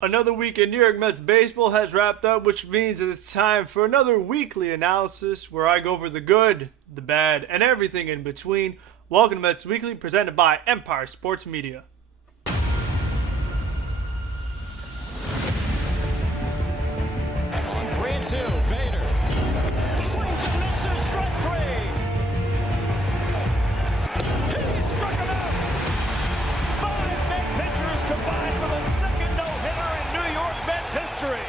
Another week in New York Mets baseball has wrapped up, which means it's time for another weekly analysis where I go over the good, the bad, and everything in between. Welcome to Mets Weekly, presented by Empire Sports Media. On 3-2, Vader swings and misses, strike three. He struck him out. 5 Met pitchers combined for the second no-hitter in New York Mets history.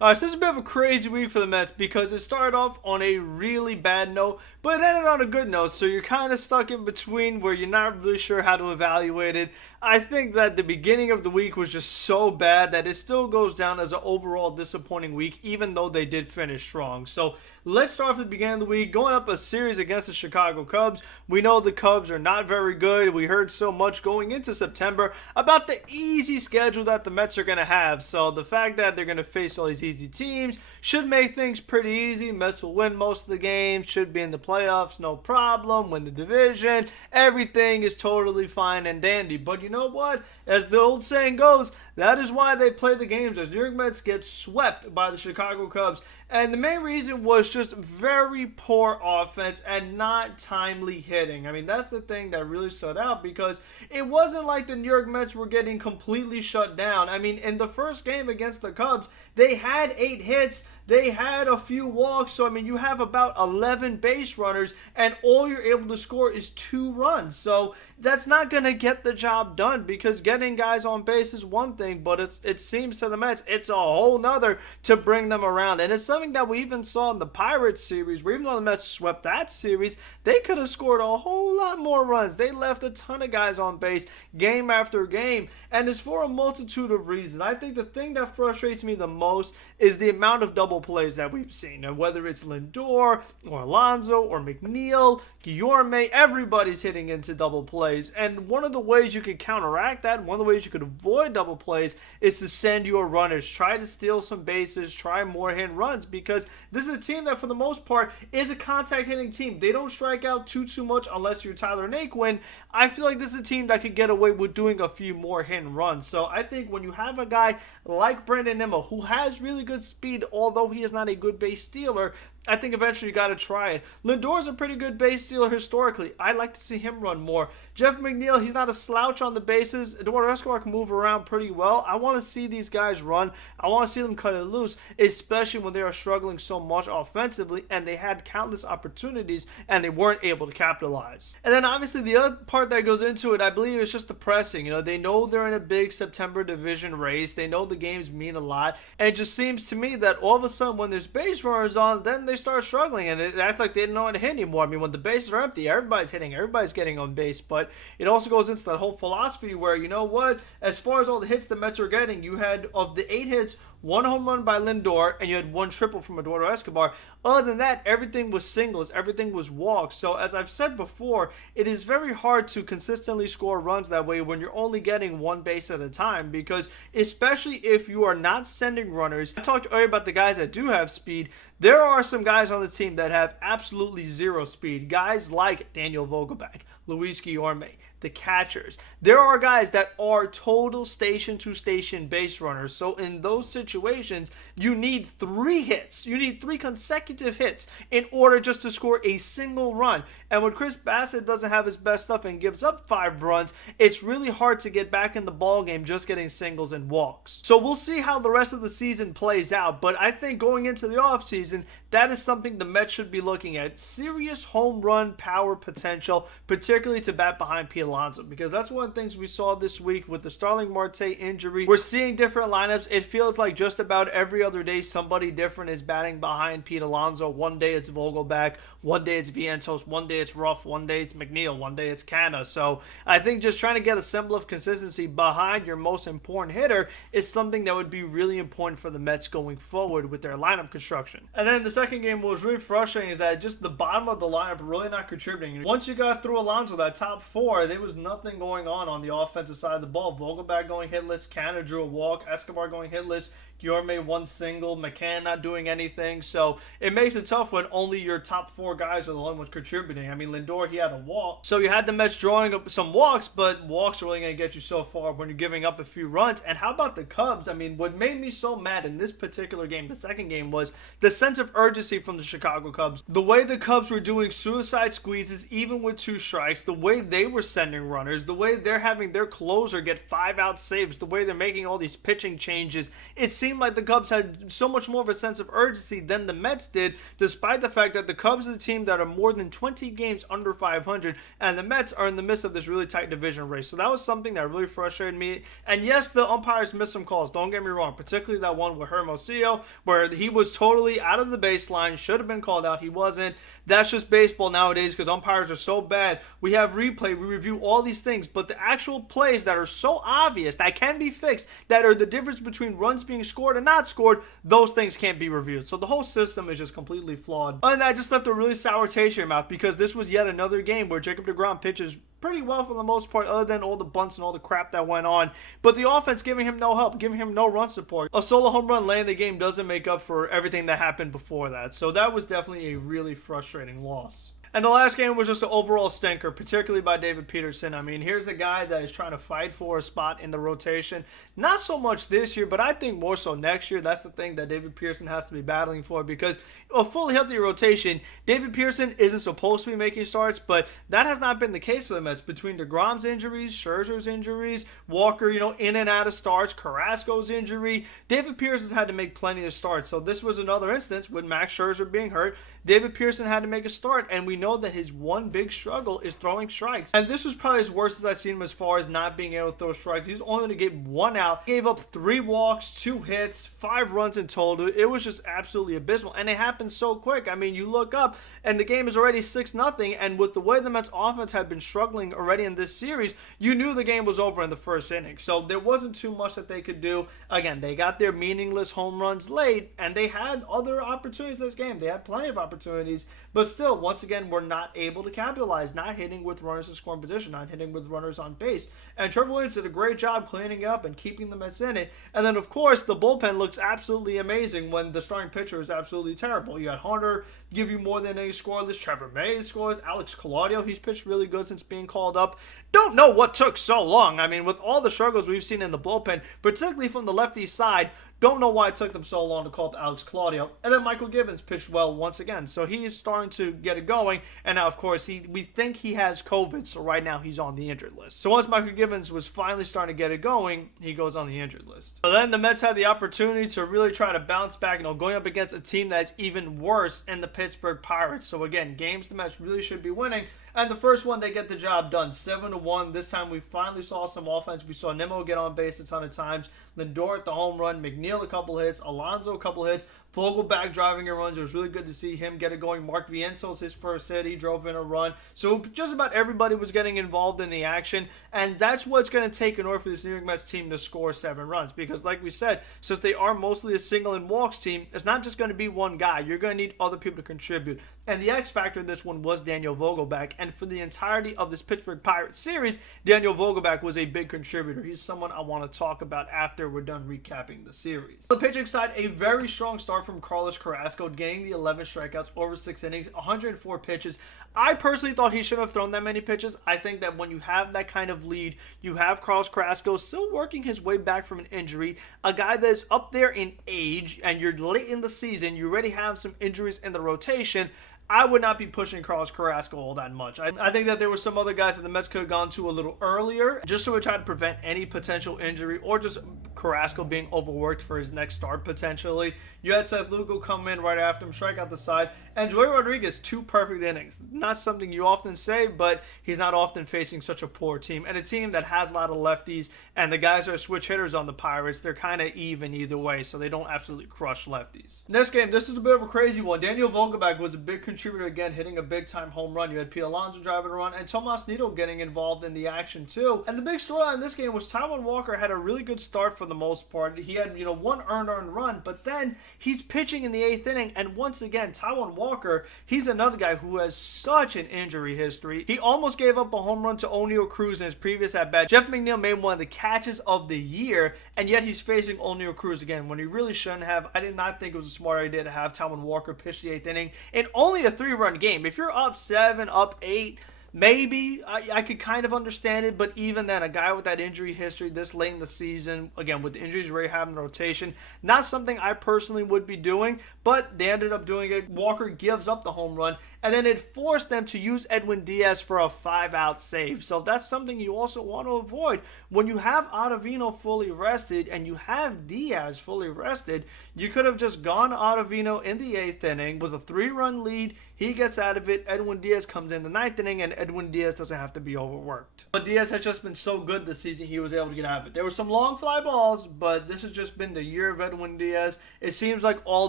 So this is a bit of a crazy week for the Mets because it started off on a really bad note, but it ended on a good note, so you're kind of stuck in between where you're not really sure how to evaluate it. I think that the beginning of the week was just so bad that it still goes down as an overall disappointing week, even though they did finish strong. So let's start with the beginning of the week, going up a series against the Chicago Cubs. We know the Cubs are not very good. We heard so much going into September about the easy schedule that the Mets are going to have. So the fact that they're going to face all these easy teams should make things pretty easy. Mets will win most of the games, should be in the playoffs, no problem, win the division. Everything is totally fine and dandy. But you know what? As the old saying goes, that is why they play the games, as New York Mets get swept by the Chicago Cubs. And the main reason was just very poor offense and not timely hitting. I mean, that's the thing that really stood out, because it wasn't like the New York Mets were getting completely shut down. I mean, in the first game against the Cubs, they had 8 hits. They had a few walks, so I mean, you have about 11 base runners, and all you're able to score is 2 runs. So that's not going to get the job done, because getting guys on base is one thing, but it seems to the Mets it's a whole nother to bring them around. And it's something that we even saw in the Pirates series, where even though the Mets swept that series, they could have scored a whole lot more runs. They left a ton of guys on base game after game, and it's for a multitude of reasons. I think the thing that frustrates me the most is the amount of double plays that we've seen. And whether it's Lindor or Alonso or McNeil, Guillorme, everybody's hitting into double plays. And one of the ways you can counteract that, one of the ways you could avoid double plays, is to send your runners. Try to steal some bases, try more hit and runs, because this is a team that for the most part is a contact hitting team. They don't strike out too much unless you're Tyler Naquin. I feel like this is a team that could get away with doing a few more hit and runs. So I think when you have a guy like Brandon Nimmo, who has really good speed, although he is not a good base stealer, I think eventually you got to try it. Lindor's a pretty good base stealer historically. I'd like to see him run more. Jeff McNeil, he's not a slouch on the bases. Eduardo Escobar can move around pretty well. I want to see these guys run. I want to see them cut it loose, especially when they are struggling so much offensively and they had countless opportunities and they weren't able to capitalize. And then obviously the other part that goes into it, I believe, is just the pressing. You know, they know they're in a big September division race. They know the games mean a lot. And it just seems to me that all of a sudden when there's base runners on, then they start struggling and it acts like they didn't know how to hit anymore. I mean, when the bases are empty, everybody's hitting, everybody's getting on base. But it also goes into that whole philosophy where, you know what, as far as all the hits the Mets are getting, you had, of the 8 hits, 1 home run by Lindor, and you had 1 triple from Eduardo Escobar. Other than that, everything was singles, everything was walks. So as I've said before, it is very hard to consistently score runs that way when you're only getting 1 base at a time, because especially if you are not sending runners, I talked earlier about the guys that do have speed. There are some guys on the team that have absolutely 0 speed. Guys like Daniel Vogelbach, Luis Guillorme, the catchers. There are guys that are total station-to-station base runners. So in those situations, you need 3 hits. You need 3 consecutive hits in order just to score a single run. And when Chris Bassett doesn't have his best stuff and gives up 5 runs, it's really hard to get back in the ball game just getting singles and walks. So we'll see how the rest of the season plays out. But I think going into the offseason, that is something the Mets should be looking at. Serious home run power potential, particularly to bat behind Pete Alonso, because that's one of the things we saw this week with the Starling Marte injury. We're seeing different lineups. It feels like just about every other day somebody different is batting behind Pete Alonso. One day it's Vogelbach, one day it's Vientos, one day it's Ruff, one day it's McNeil, one day it's Canna. So I think just trying to get a symbol of consistency behind your most important hitter is something that would be really important for the Mets going forward with their lineup construction. And then the second game was really frustrating is that just the bottom of the lineup really not contributing. Once you got through Alonso, that top 4, they there was nothing going on the offensive side of the ball. Vogelback going hitless, Canada drew a walk, Escobar going hitless, Guillorme one single, McCann not doing anything. So it makes it tough when only your top 4 guys are the only ones contributing. I mean, Lindor, he had a walk. So you had the Mets drawing up some walks, but walks are only going to get you so far when you're giving up a few runs. And how about the Cubs? I mean, what made me so mad in this particular game, the second game, was the sense of urgency from the Chicago Cubs. The way the Cubs were doing suicide squeezes, even with 2 strikes, the way they were sending runners, the way they're having their closer get 5-out saves, the way they're making all these pitching changes. It seemed like the Cubs had so much more of a sense of urgency than the Mets did, despite the fact that the Cubs are the team that are more than 20 games under 500, and the Mets are in the midst of this really tight division race. So that was something that really frustrated me. And yes, the umpires missed some calls, don't get me wrong, particularly that one with Hermosillo, where he was totally out of the baseline, should have been called out, he wasn't. That's just baseball nowadays because umpires are so bad. We have replay, we review all these things, but the actual plays that are so obvious, that can be fixed, that are the difference between runs being scored and not scored, those things can't be reviewed. So the whole system is just completely flawed. And that just left a really sour taste in your mouth because this was yet another game where Jacob deGrom pitches pretty well for the most part, other than all the bunts and all the crap that went on. But the offense giving him no help, giving him no run support. A solo home run late in the game doesn't make up for everything that happened before that. So that was definitely a really frustrating loss. And the last game was just an overall stinker, particularly by David Peterson. I mean, here's a guy that is trying to fight for a spot in the rotation. Not so much this year, but I think more so next year. That's the thing that David Peterson has to be battling for, because a fully healthy rotation, David Peterson isn't supposed to be making starts, but that has not been the case for the Mets. Between DeGrom's injuries, Scherzer's injuries, Walker, in and out of starts, Carrasco's injury, David Peterson's had to make plenty of starts. So this was another instance with Max Scherzer being hurt. David Peterson had to make a start, and we know that his one big struggle is throwing strikes. And this was probably as worst as I've seen him as far as not being able to throw strikes. He was only going to get 1 out, gave up 3 walks, 2 hits, 5 runs in total. It was just absolutely abysmal, and it happened so quick. I mean, you look up, and the game is already 6-0, and with the way the Mets offense had been struggling already in this series, you knew the game was over in the first inning. So there wasn't too much that they could do. Again, they got their meaningless home runs late, and they had other opportunities in this game. They had plenty of opportunities, but still, once again, were not able to capitalize, not hitting with runners in scoring position, not hitting with runners on base. And Trevor Williams did a great job cleaning up and keeping the Mets in it. And then, of course, the bullpen looks absolutely amazing when the starting pitcher is absolutely terrible. You got Hunter give you more than any scoreless. Trevor May scores. Alex Claudio, he's pitched really good since being called up. Don't know what took so long. I mean, with all the struggles we've seen in the bullpen, particularly from the lefty side, don't know why it took them so long to call up Alex Claudio. And then Michael Givens pitched well once again. So he is starting to get it going. And now, of course, we think he has COVID. So right now he's on the injured list. So once Michael Givens was finally starting to get it going, he goes on the injured list. So then the Mets had the opportunity to really try to bounce back, going up against a team that's even worse in the Pittsburgh Pirates. So again, games the Mets really should be winning. And the first one, they get the job done, 7-1. This time we finally saw some offense. We saw Nimmo get on base a ton of times. Lindor at the home run, McNeil a couple hits, Alonso a couple hits, Vogelback driving in runs. It was really good to see him get it going. Mark Vientos, his first hit, he drove in a run. So just about everybody was getting involved in the action, and that's what's going to take in order for this New York Mets team to score 7 runs. Because like we said, since they are mostly a single and walks team, it's not just going to be one guy. You're going to need other people to contribute. And the X factor in this one was Daniel Vogelback. And for the entirety of this Pittsburgh Pirates series, Daniel Vogelback was a big contributor. He's someone I want to talk about after we're done recapping the series. On the pitching side, a very strong start from Carrasco, getting the 11 strikeouts over 6 innings, 104 pitches. I personally thought he shouldn't have thrown that many pitches. I think that when you have that kind of lead, you have Carrasco still working his way back from an injury, a guy that is up there in age, and you're late in the season, you already have some injuries in the rotation. I would not be pushing Carlos Carrasco all that much. I think that there were some other guys that the Mets could have gone to a little earlier just to try to prevent any potential injury or just Carrasco being overworked for his next start potentially. You had Seth Lugo come in right after him, strike out the side, and Joey Rodriguez, 2 perfect innings. Not something you often say, but he's not often facing such a poor team. And a team that has a lot of lefties, and the guys that are switch hitters on the Pirates, they're kind of even either way, so they don't absolutely crush lefties. Next game, this is a bit of a crazy one. Daniel Vogelback was a big contributor contributor again, hitting a big-time home run. You had Pete Alonso driving a run, and Tomas Nido getting involved in the action too. And the big storyline in this game was Taijuan Walker had a really good start for the most part. He had, one earned run, but then he's pitching in the 8th inning, and once again, Taijuan Walker, he's another guy who has such an injury history. He almost gave up a home run to O'Neal Cruz in his previous at-bat. Jeff McNeil made one of the catches of the year, and yet he's facing O'Neal Cruz again when he really shouldn't have. I did not think it was a smart idea to have Taijuan Walker pitch the 8th inning in only a 3-run game. If you're up 7, up 8, maybe I could kind of understand it, but even then, a guy with that injury history this late in the season, again, with the injuries Ray having in the rotation, not something I personally would be doing, but they ended up doing it. Walker gives up the home run, and then it forced them to use Edwin Diaz for a 5-out save. So that's something you also want to avoid. When you have Ottavino fully rested and you have Diaz fully rested, you could have just gone Ottavino in the 8th inning with a 3-run lead. He gets out of it. Edwin Diaz comes in the 9th inning, and Edwin Diaz doesn't have to be overworked. But Diaz has just been so good this season, he was able to get out of it. There were some long fly balls, but this has just been the year of Edwin Diaz. It seems like all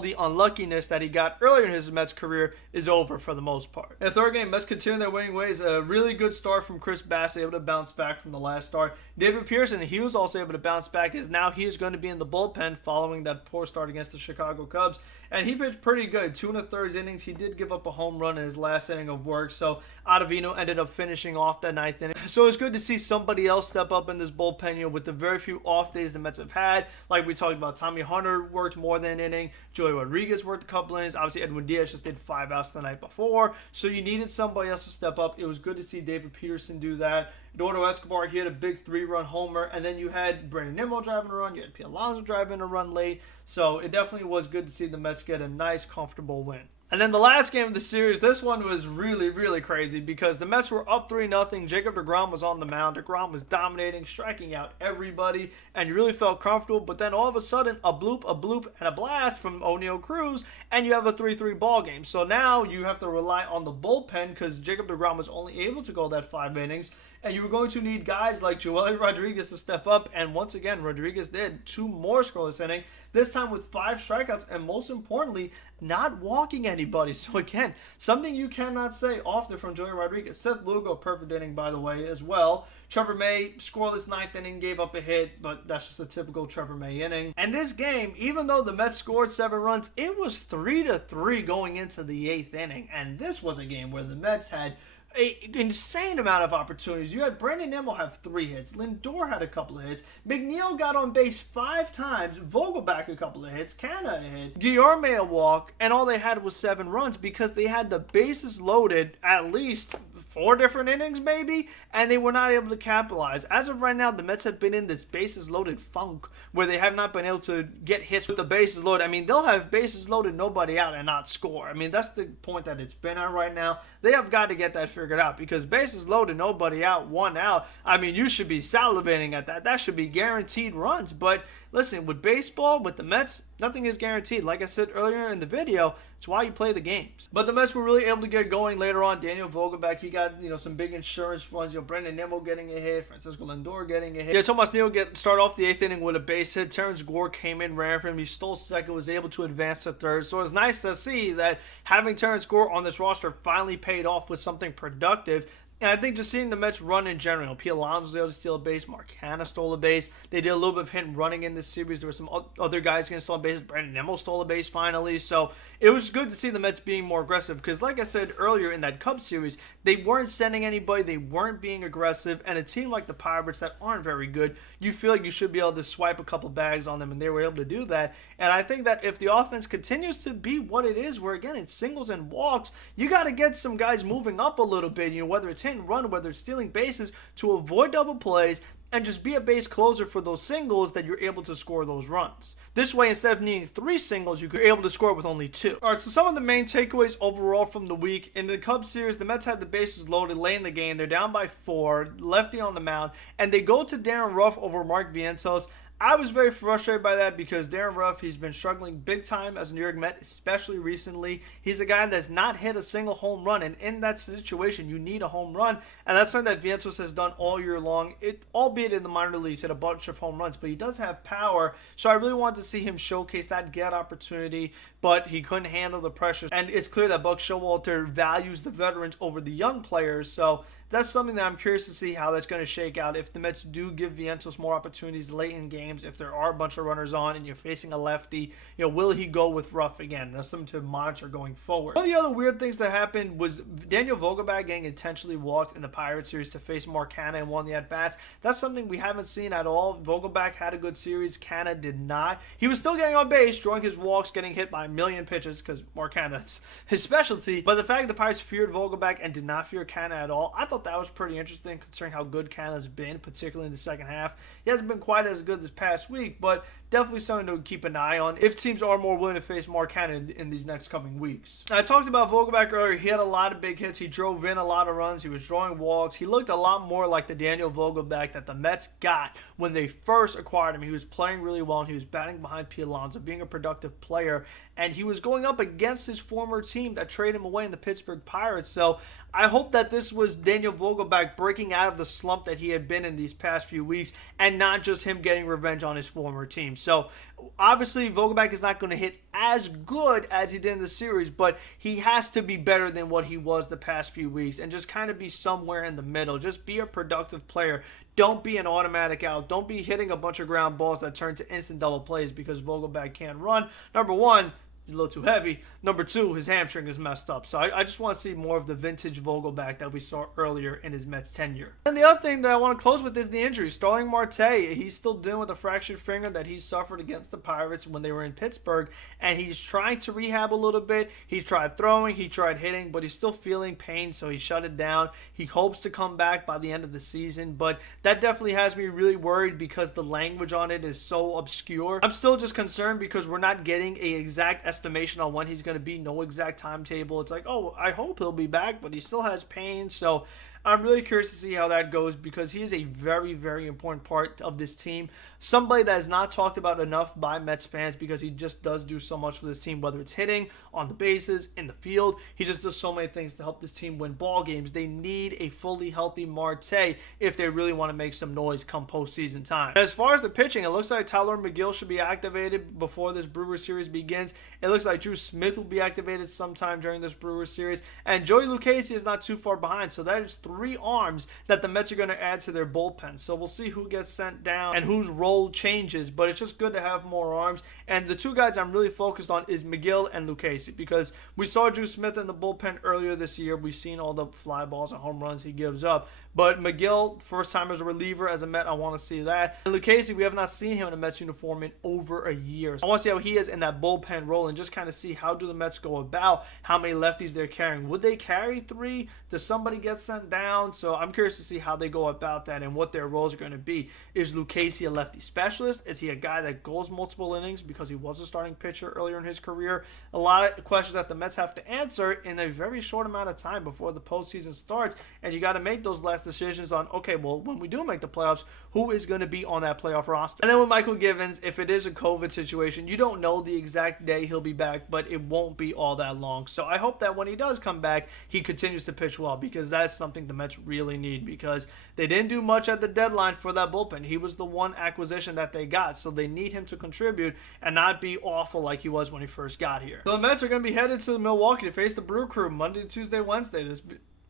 the unluckiness that he got earlier in his Mets career is over for the most part. In the third game, Mets continue their winning ways. A really good start from Chris Bassett, able to bounce back from the last start. David Pearson, he was also able to bounce back, as now he is going to be in the bullpen following that poor start against the Chicago Cubs. And he pitched pretty good. 2 1/3 innings. He did give up a home run in his last inning of work. So Ottavino ended up finishing off that 9th inning. So it's good to see somebody else step up in this bullpen, with the very few off days the Mets have had. Like we talked about, Tommy Hunter worked more than an inning. Joey Rodriguez worked a couple innings. Obviously, Edwin Diaz just did 5 outs the night before. So you needed somebody else to step up. It was good to see David Peterson do that. Eduardo Escobar, he had a big 3-run homer, and then you had Brandon Nimmo driving a run, you had Pete Alonso driving a run late, so it definitely was good to see the Mets get a nice, comfortable win. And then the last game of the series, this one was really, really crazy because the Mets were up 3-0. Jacob deGrom was on the mound. deGrom was dominating, striking out everybody, and you really felt comfortable. But then all of a sudden, a bloop, and a blast from O'Neal Cruz, and you have a 3-3 ball game. So now you have to rely on the bullpen because Jacob deGrom was only able to go that 5 innings. And you were going to need guys like Joely Rodriguez to step up. And once again, Rodriguez did 2 more scoreless innings, this time with 5 strikeouts. And most importantly, not walking anybody. So again, something you cannot say often from Joely Rodriguez. Seth Lugo, perfect inning, by the way, as well. Trevor May, scoreless 9th inning, gave up a hit, but that's just a typical Trevor May inning. And this game, even though the Mets scored 7 runs, it was 3-3 going into the 8th inning. And this was a game where the Mets had an insane amount of opportunities. You had Brandon Nimmo have 3 hits. Lindor had a couple of hits. McNeil got on base 5 times. Vogelback a couple of hits. Canna a hit. Guillorme a walk. And all they had was 7 runs because they had the bases loaded at least 4 different innings maybe, and they were not able to capitalize. As of right now, the Mets have been in this bases loaded funk where they have not been able to get hits with the bases loaded. I mean, they'll have bases loaded, nobody out, and not score. I mean, that's the point that it's been at right now. They have got to get that figured out because bases loaded, nobody out, 1 out. I mean, you should be salivating at that. That should be guaranteed runs. But listen, with baseball, with the Mets, nothing is guaranteed. Like I said earlier in the video, it's why you play the games. But the Mets were really able to get going later on. Daniel Vogelback, he got some big insurance runs. Brandon Nimmo getting a hit, Francisco Lindor getting a hit. Yeah, Tomas Nido start off the 8th inning with a base hit. Terrence Gore came in, ran for him. He stole second, was able to advance to third. So it's nice to see that having Terrence Gore on this roster finally paid off with something productive. And I think just seeing the Mets run in general, Pete Alonso was able to steal a base, Mark Hanna stole a base. They did a little bit of hit and running in this series. There were some other guys getting stolen bases. Brandon Nimmo stole a base finally. So it was good to see the Mets being more aggressive because, like I said earlier in that Cubs series, they weren't sending anybody. They weren't being aggressive. And a team like the Pirates that aren't very good, you feel like you should be able to swipe a couple bags on them, and they were able to do that. And I think that if the offense continues to be what it is, where again it's singles and walks, you got to get some guys moving up a little bit. Whether it's hit and run, whether it's stealing bases, to avoid double plays and just be a base closer for those singles that you're able to score those runs. This way, instead of needing 3 singles, you're able to score with only 2. All right, so some of the main takeaways overall from the week. In the Cubs series, the Mets had the bases loaded late in the game. They're down by 4, lefty on the mound, and they go to Darren Ruff over Mark Vientos. I was very frustrated by that because Darren Ruff, he's been struggling big time as a New York Met, especially recently. He's a guy that's not hit a single home run, and in that situation, you need a home run, and that's something that Vientos has done all year long. Albeit in the minor leagues, hit a bunch of home runs, but he does have power, so I really wanted to see him showcase that get opportunity, but he couldn't handle the pressure, and it's clear that Buck Showalter values the veterans over the young players, so that's something that I'm curious to see how that's going to shake out. If the Mets do give Vientos more opportunities late in games, if there are a bunch of runners on and you're facing a lefty, will he go with Ruff again? That's something to monitor going forward. One of the other weird things that happened was Daniel Vogelbach getting intentionally walked in the Pirates series to face Mark Canha and won the at-bats. That's something we haven't seen at all. Vogelbach had a good series. Canha did not. He was still getting on base, drawing his walks, getting hit by a million pitches because Mark Canha, that's his specialty. But the fact that the Pirates feared Vogelbach and did not fear Canha at all, I thought that was pretty interesting considering how good Canha's been, particularly in the second half. He hasn't been quite as good this past week, but definitely something to keep an eye on if teams are more willing to face Mark Canha in these next coming weeks. I talked about Vogelbach earlier. He had a lot of big hits. He drove in a lot of runs. He was drawing walks. He looked a lot more like the Daniel Vogelbach that the Mets got when they first acquired him. He was playing really well, and he was batting behind Pete Alonso, being a productive player, and he was going up against his former team that traded him away in the Pittsburgh Pirates. So I hope that this was Daniel Vogelbach breaking out of the slump that he had been in these past few weeks and not just him getting revenge on his former team. So obviously Vogelbach is not going to hit as good as he did in the series, but he has to be better than what he was the past few weeks and just kind of be somewhere in the middle. Just be a productive player. Don't be an automatic out. Don't be hitting a bunch of ground balls that turn to instant double plays because Vogelbach can't run. Number one, he's a little too heavy. Number two, his hamstring is messed up. So I just want to see more of the vintage Vogelbach that we saw earlier in his Mets tenure. And the other thing that I want to close with is the injury. Starling Marte, he's still dealing with a fractured finger that he suffered against the Pirates when they were in Pittsburgh. And he's trying to rehab a little bit. He tried throwing, he tried hitting, but he's still feeling pain, so he shut it down. He hopes to come back by the end of the season, but that definitely has me really worried because the language on it is so obscure. I'm still just concerned because we're not getting an exact estimation on when he's going to be, no exact timetable. It's like, oh, I hope he'll be back, but he still has pain. So I'm really curious to see how that goes because he is a very, very important part of this team. Somebody that is not talked about enough by Mets fans because he just does do so much for this team, whether it's hitting, on the bases, in the field. He just does so many things to help this team win ball games. They need a fully healthy Marte if they really want to make some noise come postseason time. As far as the pitching, it looks like Tyler McGill should be activated before this Brewers series begins. It looks like Drew Smith will be activated sometime during this Brewers series. And Joey Lucchesi is not too far behind. So that is 3 arms that the Mets are going to add to their bullpen. So we'll see who gets sent down and whose role changes. But it's just good to have more arms. And the 2 guys I'm really focused on is McGill and Lucchesi because we saw Drew Smith in the bullpen earlier this year. We've seen all the fly balls and home runs he gives up. But McGill, first time as a reliever as a Met, I want to see that. And Lucchesi, we have not seen him in a Mets uniform in over a year. So I want to see how he is in that bullpen role and just kind of see how do the Mets go about how many lefties they're carrying. Would they carry 3? Does somebody get sent down? So I'm curious to see how they go about that and what their roles are going to be. Is Lucchesi a lefty specialist? Is he a guy that goes multiple innings because he was a starting pitcher earlier in his career? A lot of questions that the Mets have to answer in a very short amount of time before the postseason starts. And you got to make those last decisions on, okay, well, when we do make the playoffs, who is going to be on that playoff roster? And then with Michael Givens, if it is a COVID situation, you don't know the exact day he'll be back, but it won't be all that long. So I hope that when he does come back, he continues to pitch well because that's something the Mets really need because they didn't do much at the deadline for that bullpen. He was the one acquisition that they got, so they need him to contribute and not be awful like he was when he first got here. So the Mets are going to be headed to Milwaukee to face the Brew Crew Monday, Tuesday, Wednesday.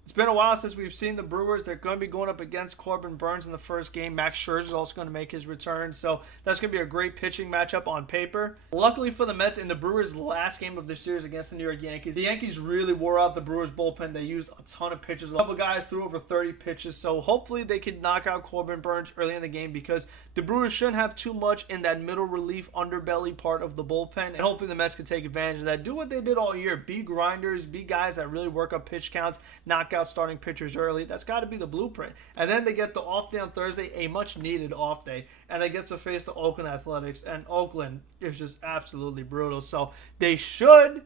It's been a while since we've seen the Brewers. They're going to be going up against Corbin Burnes in the first game. Max Scherzer is also going to make his return. So that's going to be a great pitching matchup on paper. Luckily for the Mets, in the Brewers' last game of the series against the New York Yankees, the Yankees really wore out the Brewers' bullpen. They used a ton of pitches. A couple guys threw over 30 pitches. So hopefully they can knock out Corbin Burnes early in the game because the Brewers shouldn't have too much in that middle relief underbelly part of the bullpen. And hopefully the Mets can take advantage of that. Do what they did all year. Be grinders. Be guys that really work up pitch counts. Knock out starting pitchers early. That's got to be the blueprint. And then they get the off day on Thursday, a much needed off day, and they get to face the Oakland Athletics, and Oakland is just absolutely brutal. So they should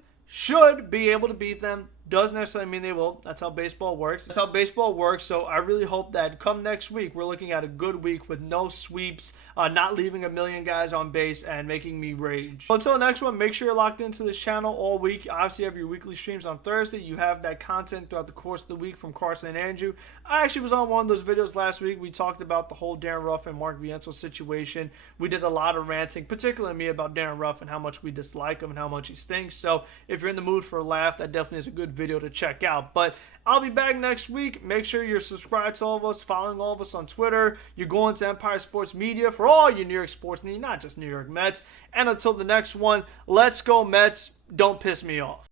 be able to beat them. doesn't necessarily mean they will. That's how baseball works. That's how baseball works. So I really hope that come next week, we're looking at a good week with no sweeps, not leaving a million guys on base, and making me rage. So until the next one, make sure you're locked into this channel all week. Obviously, you have your weekly streams on Thursday. You have that content throughout the course of the week from Carson and Andrew. I actually was on one of those videos last week. We talked about the whole Darren Ruff and Mark Vientel situation. We did a lot of ranting, particularly me, about Darren Ruff and how much we dislike him and how much he stinks. So if you're in the mood for a laugh, that definitely is a good video to check out. But I'll be back next week. Make sure you're subscribed to all of us, following all of us on Twitter. You're going to Empire Sports Media for all your New York sports needs, not just New York Mets. And until the next one, let's go Mets. Don't piss me off.